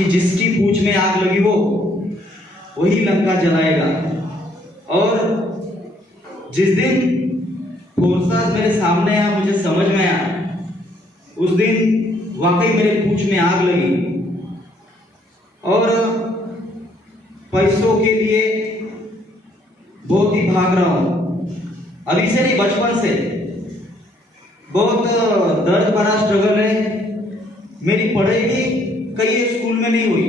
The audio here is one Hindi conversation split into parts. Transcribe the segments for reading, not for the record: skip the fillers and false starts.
कि जिसकी पूंछ में आग लगी हो वही लंका जलाएगा। और जिस दिन फोर्सास मेरे सामने आया, मुझे समझ में आया, उस दिन वाकई मेरे पूंछ में आग लगी। और पैसों के लिए बहुत ही भाग रहा हूं, अभी से नहीं बचपन से। बहुत दर्द भरा स्ट्रगल है। मेरी पढ़ाई भी कई स्कूल में नहीं हुई।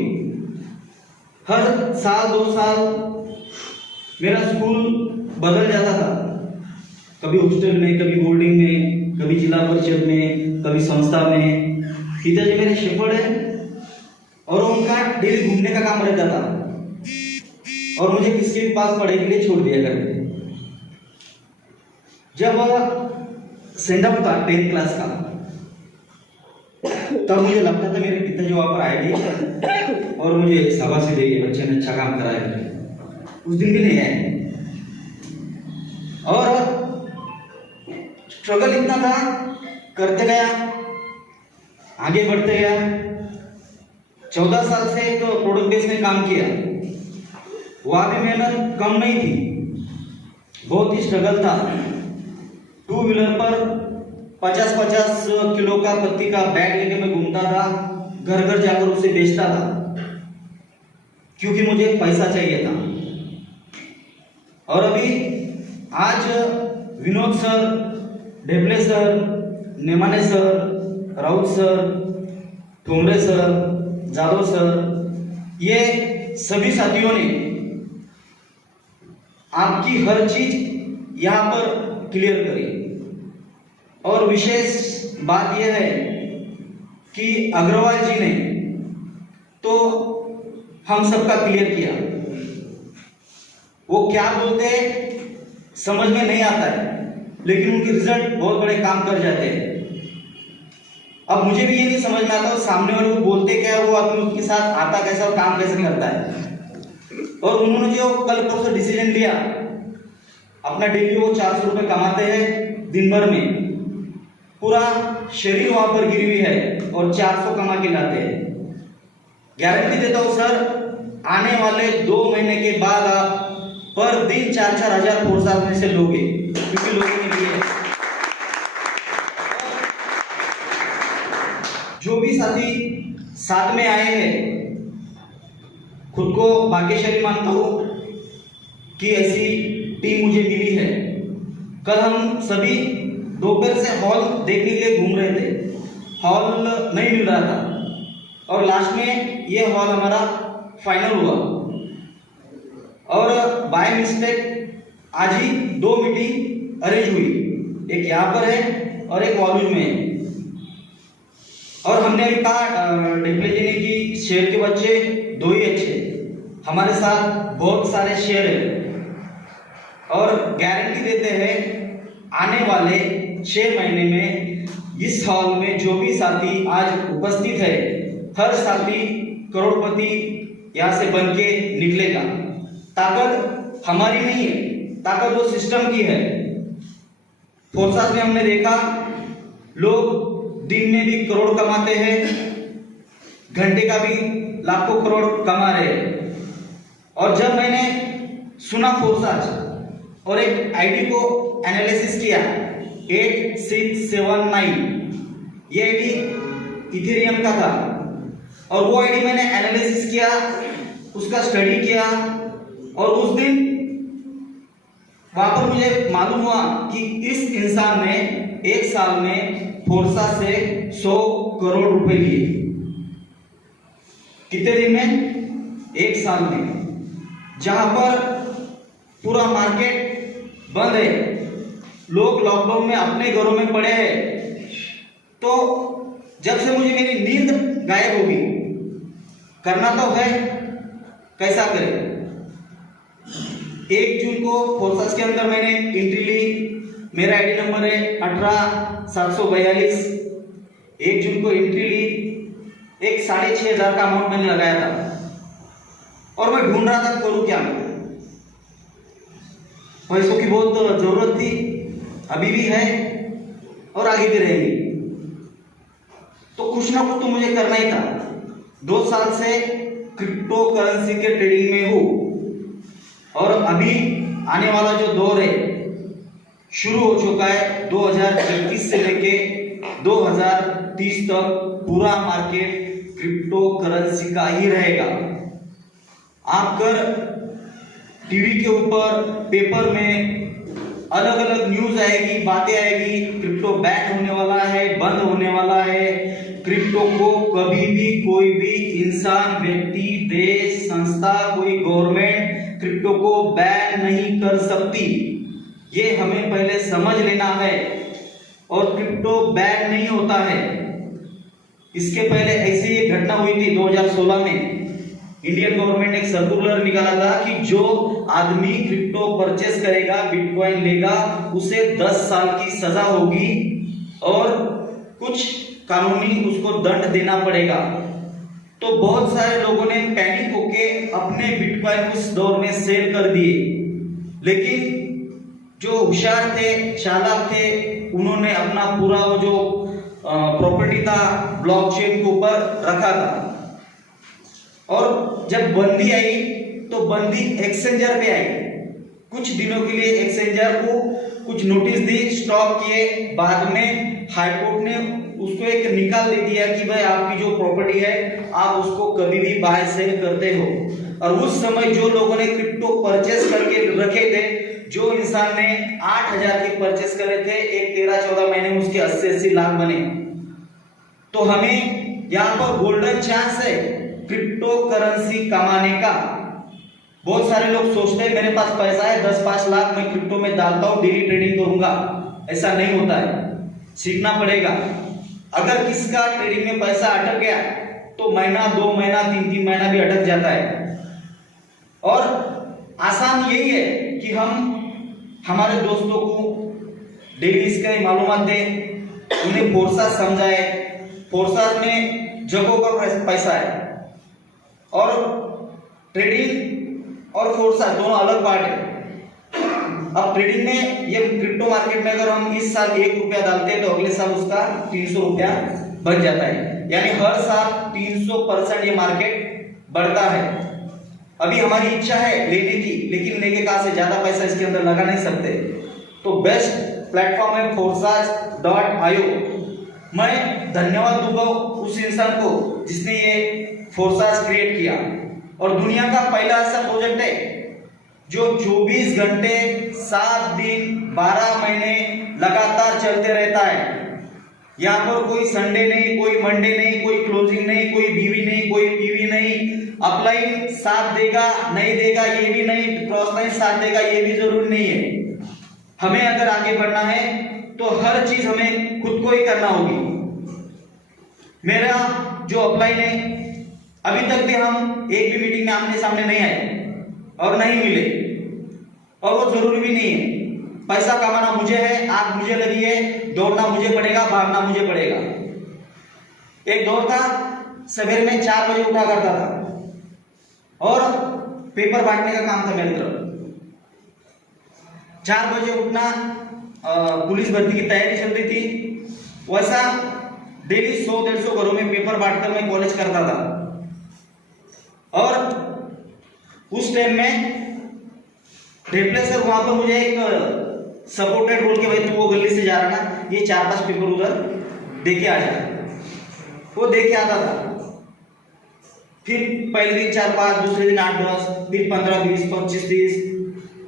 हर साल 2 साल मेरा स्कूल बदल जाता था, कभी हॉस्टल में, कभी बोर्डिंग में, कभी जिला परिषद में, कभी संस्था में। पिताजी मेरे शेफर्ड है और उनका डेली घूमने का काम रहता था और मुझे किसी के पास पढ़ाई के लिए छोड़ दिया करते थे। जब सेंड अप था 10th क्लास का, तब मुझे लगता था मेरे पिताजी वहां पर आएंगे और मुझे शाबाशी देंगे, बच्चे ने अच्छा काम करा है। उस दिन भी नहीं आए और स्ट्रगल इतना था, करते गया, आगे बढ़ते गया। 14 साल से एक प्रोडक्ट बेस में काम किया। वहां भी मेहनत कम नहीं थी, बहुत ही स्ट्रगल था। 2 व्हीलर पर 50-50 किलो का पत्ती का बैग लेके मैं घूमता था, घर घर जाकर उसे बेचता था, क्योंकि मुझे पैसा चाहिए था। और अभी आज Vinod sir, Dhebale sir, Nemane sir, Raut sir, Thomare sir, Jadhav sir, ये सभी साथियों ने आपकी हर चीज यहां पर क्लियर करी। और विशेष बात यह है कि अग्रवाल जी ने तो हम सबका क्लियर किया। वो क्या बोलते हैं समझ में नहीं आता है, लेकिन उनके रिजल्ट बहुत बड़े काम कर जाते हैं। अब मुझे भी ये नहीं समझ में आता सामने वाले को बोलते क्या है, वो आदमी उसके साथ आता कैसा और काम कैसे करता है। और उन्होंने जो कल परसों डिसीजन लिया, अपना डेली वो 400 रुपये कमाते हैं दिन भर में, पूरा शरीर वहां पर गिरी हुई है और 400 कमा के लाते हैं। गारंटी देता हूं सर, आने वाले 2 महीने के बाद आप पर दिन 4-4 हजार फोर्सास में से लोगे, क्योंकि लोगों ने लिए। जो भी साथी साथ में आए हैं, खुद को भाग्यशाली मानता हूं कि ऐसी टीम मुझे मिली है। कल हम सभी दोपहर से हॉल देखने के लिए घूम रहे थे, हॉल नहीं मिल रहा था और लास्ट में ये हॉल हमारा फाइनल हुआ। और बाय मिस्टेक आज ही 2 मीटिंग अरेंज हुई, एक यहाँ पर है और एक वॉल्यूम में है। और हमने अभी कहा ढेबले जी ने कि शेर के बच्चे 2 ही अच्छे, हमारे साथ बहुत सारे शेर हैं और गारंटी देते हैं आने वाले 6 महीने में इस हॉल में जो भी साथी आज उपस्थित है, हर साथी करोड़पति यहां से बन के निकलेगा। ताकत हमारी नहीं है, ताकत वो सिस्टम की है। फोर्सास में हमने देखा लोग दिन में भी करोड़ कमाते हैं, घंटे का भी लाखों करोड़ कमा रहे हैं। और जब मैंने सुना फोर्सास और एक आईडी को एनालिसिस किया 8679, ये आईडी इथेरियम का था और वो आईडी मैंने एनालिसिस किया, उसका स्टडी किया और उस दिन वहां पर मुझे मालूम हुआ कि इस इंसान ने 1 साल में फोर्सास से 100 करोड़ रुपए लिए। कितने दिन में? 1 साल में। जहां पर पूरा मार्केट बंद है, लोग लॉकडाउन में अपने घरों में पड़े हैं, तो जब से मुझे मेरी नींद गायब होगी, करना तो है, कैसा करें। 1 जून को फोर्सास के अंदर मैंने एंट्री ली, मेरा आईडी नंबर है 18742। 1 जून को एंट्री ली, एक 6500 का अमाउंट मैंने लगाया था और मैं ढूंढ रहा था करूं क्या। मैं पैसों की बहुत जरूरत थी, अभी भी है और आगे भी रहेगी, तो कुछ ना कुछ तो मुझे करना ही था। 2 साल से क्रिप्टो करेंसी के ट्रेडिंग में हूँ और अभी आने वाला जो दौर है शुरू हो चुका है। 2021 से लेके 2030 तक पूरा मार्केट क्रिप्टो करेंसी का ही रहेगा। आप अगर टीवी के ऊपर, पेपर में अलग अलग न्यूज आएगी, बातें आएगी, क्रिप्टो बैन होने वाला है, बंद होने वाला है, क्रिप्टो को कभी भी कोई भी इंसान, व्यक्ति, देश, संस्था, कोई गवर्नमेंट क्रिप्टो को बैन नहीं कर सकती। ये हमें पहले समझ लेना है। और क्रिप्टो बैन नहीं होता है। इसके पहले ऐसी एक घटना हुई थी 2016 में। इंडियन गवर्नमेंट एक सर्कुलर निकाला था कि जो आदमी क्रिप्टो परचेस करेगा, बिटकॉइन लेगा, उसे 10 साल की सजा होगी और कुछ कानूनी उसको दंड देना पड़ेगा। तो बहुत सारे लोगों ने पैनिक होके अपने बिटकॉइन उस दौर में सेल कर दिए, लेकिन जो होशियार थे, चालाक थे, उन्होंने अपना पूरा वो जो प्रॉपर्टी था ब्लॉकचेन के ऊपर रखा था। और जब बंदी आई तो बंदी एक्सचेंजर पे आई। कुछ दिनों के लिए एक्सचेंजर को कुछ नोटिस दी, स्टॉप किए। बाद में हाई कोर्ट ने उसको एक निकाल दे दिया कि भाई आपकी जो प्रॉपर्टी है आप उसको कभी भी बाय सेल करते हो। और उस समय जो लोगों ने क्रिप्टो परचेस करके रखे थे, जो इंसान ने 8,000 के परचेस करे थे, एक 13-14 महीने में उसके 80-80 लाख बने। तो हमें यहाँ पर गोल्डन चांस है क्रिप्टो करेंसी कमाने का। बहुत सारे लोग सोचते हैं मेरे पास पैसा है 10-5 लाख मैं क्रिप्टो में डालता हूँ, डेली ट्रेडिंग करूंगा। ऐसा नहीं होता है, सीखना पड़ेगा। अगर किसका ट्रेडिंग में पैसा अटक गया तो महीना, 2 महीना, 3-3 महीना भी अटक जाता है। और आसान यही है कि हम हमारे दोस्तों को डेली इसका मालूमात दें, उन्हें फोर्सा समझाए। फोर्सा में जगहों का पैसा है और ट्रेडिंग और फोर्सा दोनों अलग पार्ट है। अब ट्रेडिंग में, ये क्रिप्टो मार्केट में अगर हम इस साल 1 रुपया डालते हैं तो अगले साल उसका 300 रुपया बन जाता है, यानी हर साल 300% ये मार्केट बढ़ता है। अभी हमारी इच्छा है लेने की, लेकिन लेके कहां से, ज्यादा पैसा इसके अंदर लगा नहीं सकते। तो बेस्ट प्लेटफॉर्म है forsas.io। मैं धन्यवाद दूंगा उस इंसान को जिसने ये फोर्सास क्रिएट किया। और दुनिया का पहला ऐसा प्रोजेक्ट है जो 24 घंटे 7 दिन 12 महीने लगातार चलते रहता है। यहाँ पर कोई संडे नहीं, कोई मंडे नहीं, कोई क्लोजिंग नहीं, कोई बीवी नहीं, कोई पीवी नहीं। अपलाइन साथ देगा नहीं देगा ये भी नहीं, क्रॉसलाइन साथ देगा ये भी जरूरी नहीं है। हमें अगर आगे बढ़ना है तो हर चीज हमें खुद को ही करना होगी। मेरा जो अपलाइन है, अभी तक भी हम एक भी मीटिंग में आमने सामने नहीं आए और नहीं मिले, और वो जरूरी भी नहीं है। पैसा कमाना मुझे है, आग मुझे लगी है, दौड़ना मुझे पड़ेगा, भागना मुझे पड़ेगा। एक दौर था, सवेरे में 4 बजे उठा करता था और पेपर बांटने का काम था मेरी तरफ। 4 बजे उठना, पुलिस भर्ती की तैयारी चल रही थी, वैसा डेली 100-150 घरों में पेपर बांटकर मैं कॉलेज करता था। और उस टाइम में ढेपले सर वहां पर मुझे एक सपोर्टेड बोल के, भाई तू वो गली से जा रहा ना, ये 4-5 पेपर उधर देके आ जा। वो देके आता था। फिर पहले दिन 4-5, दूसरे दिन 8-10, फिर 15-20, 25-30,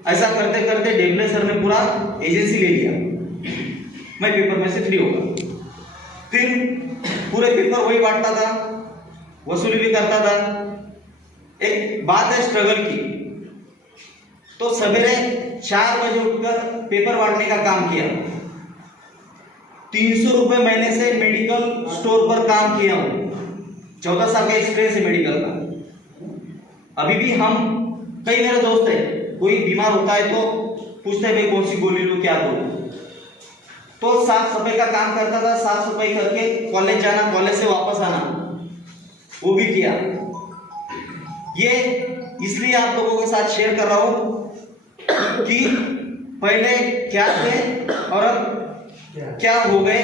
ऐसा करते करते ढेपले सर ने पूरा एजेंसी ले लिया। मैं पेपर में से फ्री होगा। फिर पूरे पेपर वही बांटता था, वसूली भी करता था। एक बात है स्ट्रगल की। तो सवेरे 4 बजे उठकर पेपर बांटने का काम किया। 300 रुपए महीने से मेडिकल स्टोर पर काम किया हूं। 14 साल का एक्सपीरियंस है मेडिकल का। अभी भी हम, कई मेरे दोस्त है, कोई बीमार होता है तो पूछते हैं भाई कौन सी गोली लूं, क्या करूं। तो साफ सफाई का काम करता था। साफ सफाई करके कॉलेज जाना, कॉलेज से वापस आना, वो भी किया। ये इसलिए आप लोगों के साथ शेयर कर रहा हूं कि पहले क्या थे और अब क्या हो गए,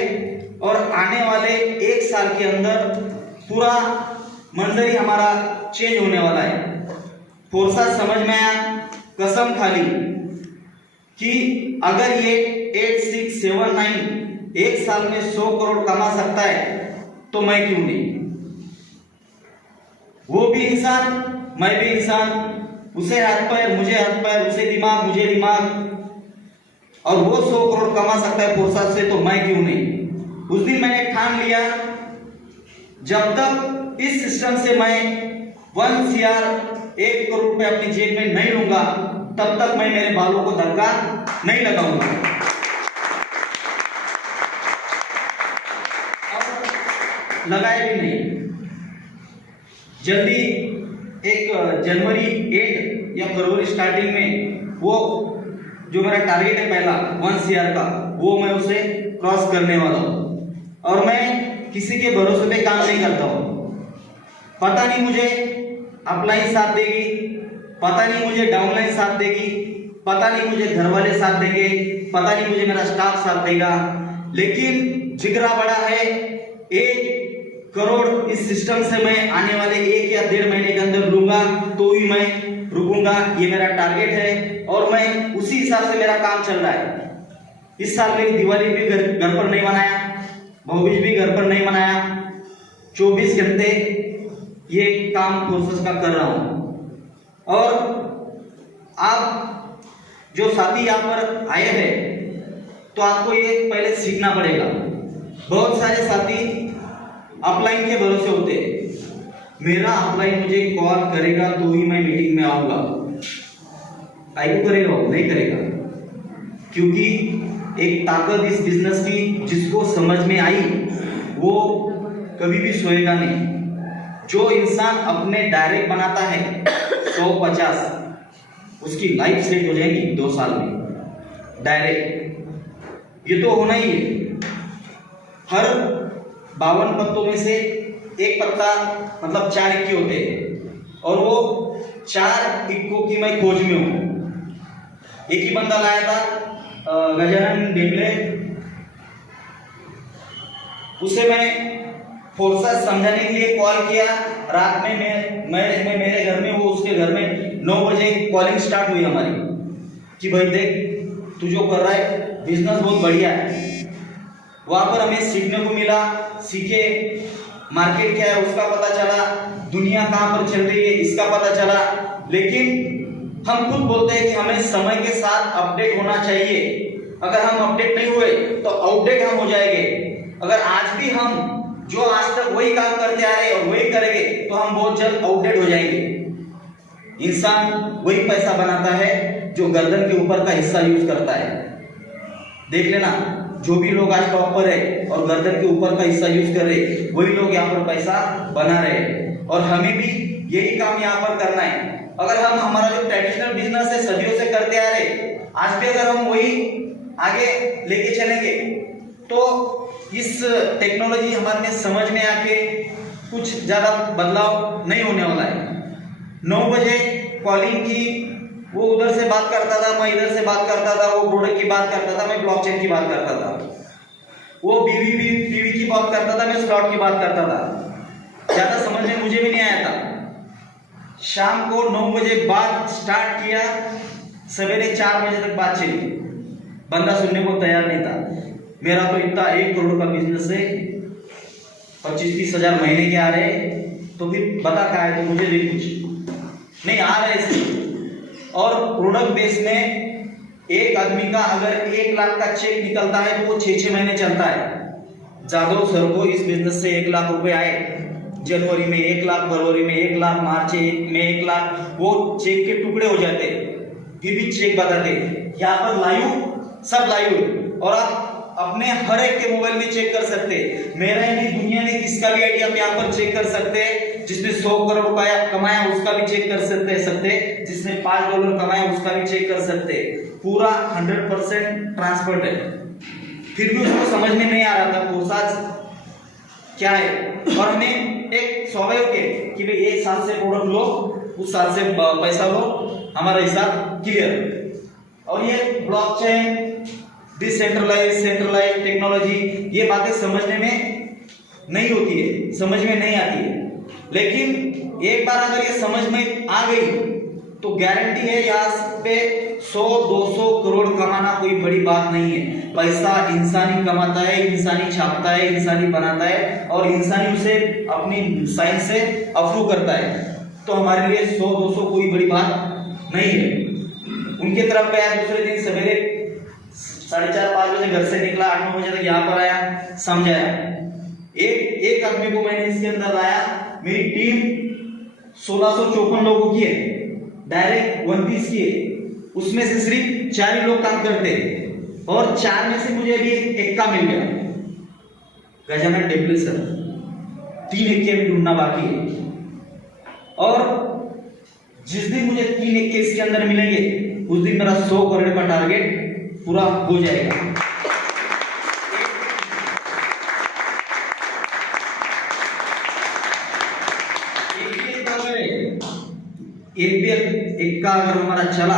और आने वाले 1 साल के अंदर पूरा मंजर ही हमारा चेंज होने वाला है। फोर्साज समझ में आया, कसम खाली कि अगर ये 8679 एक साल में 100 करोड़ कमा सकता है तो मैं क्यों नहीं। वो भी इंसान, मैं भी इंसान, उसे हाथ पैर, मुझे हाथ पैर, उसे दिमाग, मुझे दिमाग, और वो 100 करोड़ कमा सकता है फोर्साज से तो मैं क्यों नहीं। उस दिन मैंने ठान लिया, जब तक इस सिस्टम से मैं 1 CR 1 करोड़ रुपए अपनी जेब में नहीं लूंगा तब तक मैं मेरे बालों को धक्का नहीं लगाऊंगा। लगाए भी नहीं। जल्दी एक जनवरी 8 या फरवरी स्टार्टिंग में वो जो मेरा टारगेट है पहला 1 CR का, वो मैं उसे क्रॉस करने वाला हूँ। और मैं किसी के भरोसे पे काम नहीं करता हूँ। पता नहीं मुझे अपलाइन साथ देगी, पता नहीं मुझे डाउनलाइन साथ देगी, पता नहीं मुझे घर वाले साथ देंगे, पता नहीं मुझे मेरा स्टाफ साथ देगा, लेकिन जिगरा बड़ा है। 1 करोड़ इस सिस्टम से मैं आने वाले 1 या 1.5 महीने के अंदर लूंगा तो ही मैं रुकूंगा। ये मेरा टारगेट है और मैं उसी हिसाब से मेरा काम चल रहा है। इस साल मेरी दिवाली भी घर पर नहीं मनाया, भाऊबीज भी घर पर नहीं मनाया। 24 घंटे ये काम प्रोसेस का कर रहा हूं। और आप जो साथी यहाँ पर आए हैं तो आपको ये पहले सीखना पड़ेगा। बहुत सारे साथी अपलाइन के भरोसे होते हैं, मेरा अपलाइन मुझे कॉल करेगा तो ही मैं मीटिंग में आऊंगा। काहे को करेगा? वो नहीं करेगा, क्योंकि एक ताकत इस बिजनेस की जिसको समझ में आई वो कभी भी सोएगा नहीं। जो इंसान अपने डायरेक्ट बनाता है 150, उसकी लाइफ सेट हो जाएगी 2 साल में डायरेक्ट। ये तो होना ही है। हर 52 पत्तों में से एक पत्ता मतलब 4 इक्के होते हैं और वो 4 इक्कों की मैं खोज में हूं। एक ही बंदा लाया था गजानन डेमले, उसे मैं फोर्सेस समझाने के लिए कॉल किया। रात में मैं मेरे घर में, वो उसके घर में 9 बजे कॉलिंग स्टार्ट हुई हमारी कि भाई देख तू जो कर रहा है बिजनेस बहुत बढ़िया है। वहां पर हमें सीखने को मिला, सीखे, मार्केट क्या है उसका पता चला, दुनिया कहां पर चल रही है इसका पता चला। लेकिन हम खुद बोलते हैं कि हमें समय के साथ अपडेट होना चाहिए। अगर हम अपडेट नहीं हुए तो आउटडेट हम हो जाएंगे। अगर आज भी हम जो आज तक वही काम करते आ रहे और वही करेंगे तो हम बहुत जल्द आउटडेट हो जाएंगे। इंसान वही पैसा बनाता है जो गर्दन के ऊपर का हिस्सा यूज करता है। देख लेना, जो भी लोग आज टॉप पर है और गर्दन के ऊपर का हिस्सा यूज कर रहे, वही लोग यहाँ पर पैसा बना रहे हैं। और हमें भी यही काम यहाँ पर करना है। अगर हम हमारा जो ट्रेडिशनल बिजनेस है सदियों से करते आ रहे, आज भी अगर हम वही आगे लेके चलेंगे तो इस टेक्नोलॉजी हमारे समझ में आके कुछ ज्यादा बदलाव नहीं होने वाला है। 9 बजे कॉलिंग की, वो उधर से बात करता था, मैं इधर से बात करता था, वो प्रोडक्ट की बात करता था, मैं ब्लॉकचेन की बात करता था, वो बीवी की बात करता था, मैं स्लॉट की बात करता था। ज्यादा समझ में मुझे भी नहीं आया था। शाम को 9 बजे बात स्टार्ट किया, सवेरे 4 बजे तक बात चली। बंदा सुनने को तैयार नहीं था। मेरा तो इतना 1 करोड़ का बिजनेस है, 25-30 हजार महीने के आ रहे, तो फिर बता क्या है तो मुझे भी कुछ नहीं आ रहे इसलिए। और प्रोडक्ट बेस में एक आदमी का अगर 1 लाख का चेक निकलता है तो वो 6-6 महीने चलता है। जादव सर को इस बिजनेस से 1 लाख रुपए आए, जनवरी में 1 लाख, फरवरी में 1 लाख, मार्च में 1 लाख। वो चेक के टुकड़े हो जाते, फिर भी चेक बताते। यहाँ पर लाइव, सब लाइव, और आप अपने हर एक के मोबाइल में चेक कर सकते। मेरा ही नहीं, दुनिया में किसका भी आइडिया आप यहाँ पर चेक कर सकते। जिसने 100 करोड़ रुपया कमाया उसका भी चेक कर सकते, जिसने $5 कमाया उसका भी चेक कर सकते। पूरा 100% ट्रांसपेरेंट है। फिर भी उसको समझ में नहीं आ रहा था फोर्साज क्या है। और हमें एक स्वाभाविक है कि भाई एक साल से प्रोडक्ट लो, उस साल से पैसा लो, हमारा हिसाब क्लियर। और ये ब्लॉकचेन, डिसेंट्रलाइज, सेंट्रलाइज टेक्नोलॉजी, ये बातें समझने में नहीं होती है, समझ में नहीं आती है। लेकिन एक बार अगर ये समझ में आ गई तो गारंटी है यहाँ पे 100-200 करोड़ कमाना कोई बड़ी बात नहीं है। पैसा इंसानी कमाता है, इंसानी छापता है, इंसानी बनाता है और इंसानी उसे अपनी साइंस से अप्रूव करता है। तो हमारे लिए 100-200 कोई बड़ी बात नहीं है। उनके तरफ गया, दूसरे दिन सवेरे 4:30-5 बजे घर से निकला, 8-9 बजे तक यहाँ पर आया, समझाया। एक आदमी को मैंने इसके अंदर लाया। मेरी टीम 1654 लोगों की है, डायरेक्ट 29 की है। उसमें से सिर्फ 4 ही लोग काम करते और 4 में से मुझे अभी एक का मिल गया, गजानन टेम्पल सर। 3 एक्के भी ढूंढना बाकी है और जिस दिन मुझे 3 एक्के इसके अंदर मिलेंगे उस दिन मेरा 100 करोड़ का टारगेट पूरा हो जाएगा। एक भी एक्का अगर हमारा चला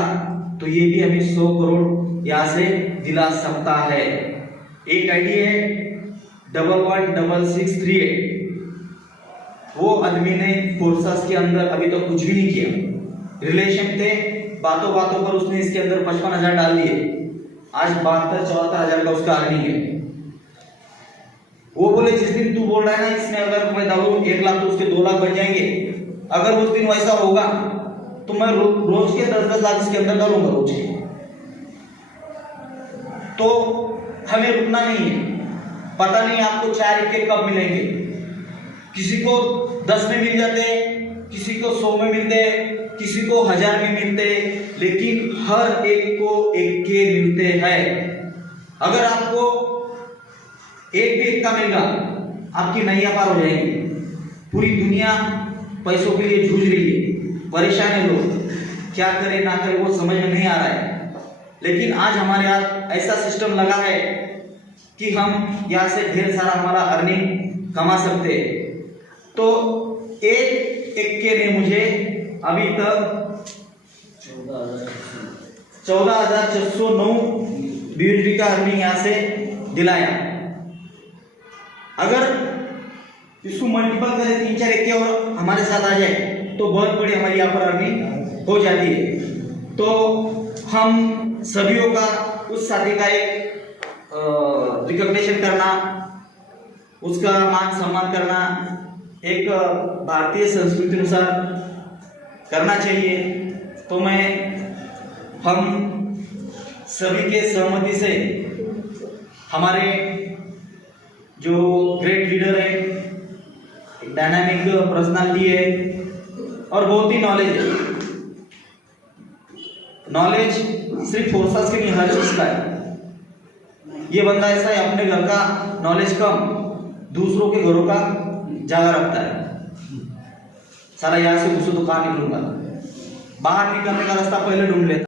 तो ये भी हमें 100 करोड़ यहाँ से दिला सकता है। एक आईडी है 116638। वो आदमी ने फोर्सेस के अंदर अभी तो कुछ भी नहीं किया। रिलेशन थे, बातों बातों पर उसने इसके अंदर 55,000 डाल दिए। आज 72-74,000 का उसका अर्निंग है। वो बोले जिस दिन तू बोल रहा है ना इसमें अगर मैं डालूं 1 लाख तो उसके 2 लाख बन जाएंगे। अगर उस दिन वैसा होगा तो मैं रोज के 10-10 लाख इसके अंदर डालूंगा रोज के। तो हमें रुकना नहीं है। पता नहीं आपको 4 एक्के कब मिलेंगे। किसी को 10 में मिल जाते, किसी को 100 में मिलते, किसी को 1000 में मिलते, लेकिन हर एक को एक्के मिलते हैं। अगर आपको एक भी एक्का मिल गया आपकी नैया पार हो जाएगी। पूरी दुनिया पैसों के लिए जूझ रही है, परेशान है लोग, क्या करें ना करें वो समझ में नहीं आ रहा है। लेकिन आज हमारे यहाँ ऐसा सिस्टम लगा है कि हम यहाँ से ढेर सारा हमारा अर्निंग कमा सकते हैं। तो एक एक्के ने मुझे अभी तक 14,609 BUSD का अर्निंग यहाँ से दिलाया। अगर इसको मल्टीपल करें 3-4 एक्के और हमारे साथ आ जाए तो बहुत बड़ी हमारी यहाँ पर अर्निंग हो जाती है। तो हम सभीयों का उस साथी का एक रिकॉग्निशन करना, उसका मान सम्मान करना एक भारतीय संस्कृति अनुसार करना चाहिए। तो हम सभी के सहमति से हमारे जो ग्रेट लीडर है, डायनामिक पर्सनालिटी है और बहुत ही नॉलेज है। नॉलेज सिर्फ फोर्सेस के नहीं, हर चीज का है। ये बंदा ऐसा है, अपने घर का नॉलेज कम, दूसरों के घरों का ज्यादा रखता है। सारा यहाँ से घुसो तो कहाँ निकलूंगा, बाहर निकलने का रास्ता पहले ढूंढ लेता।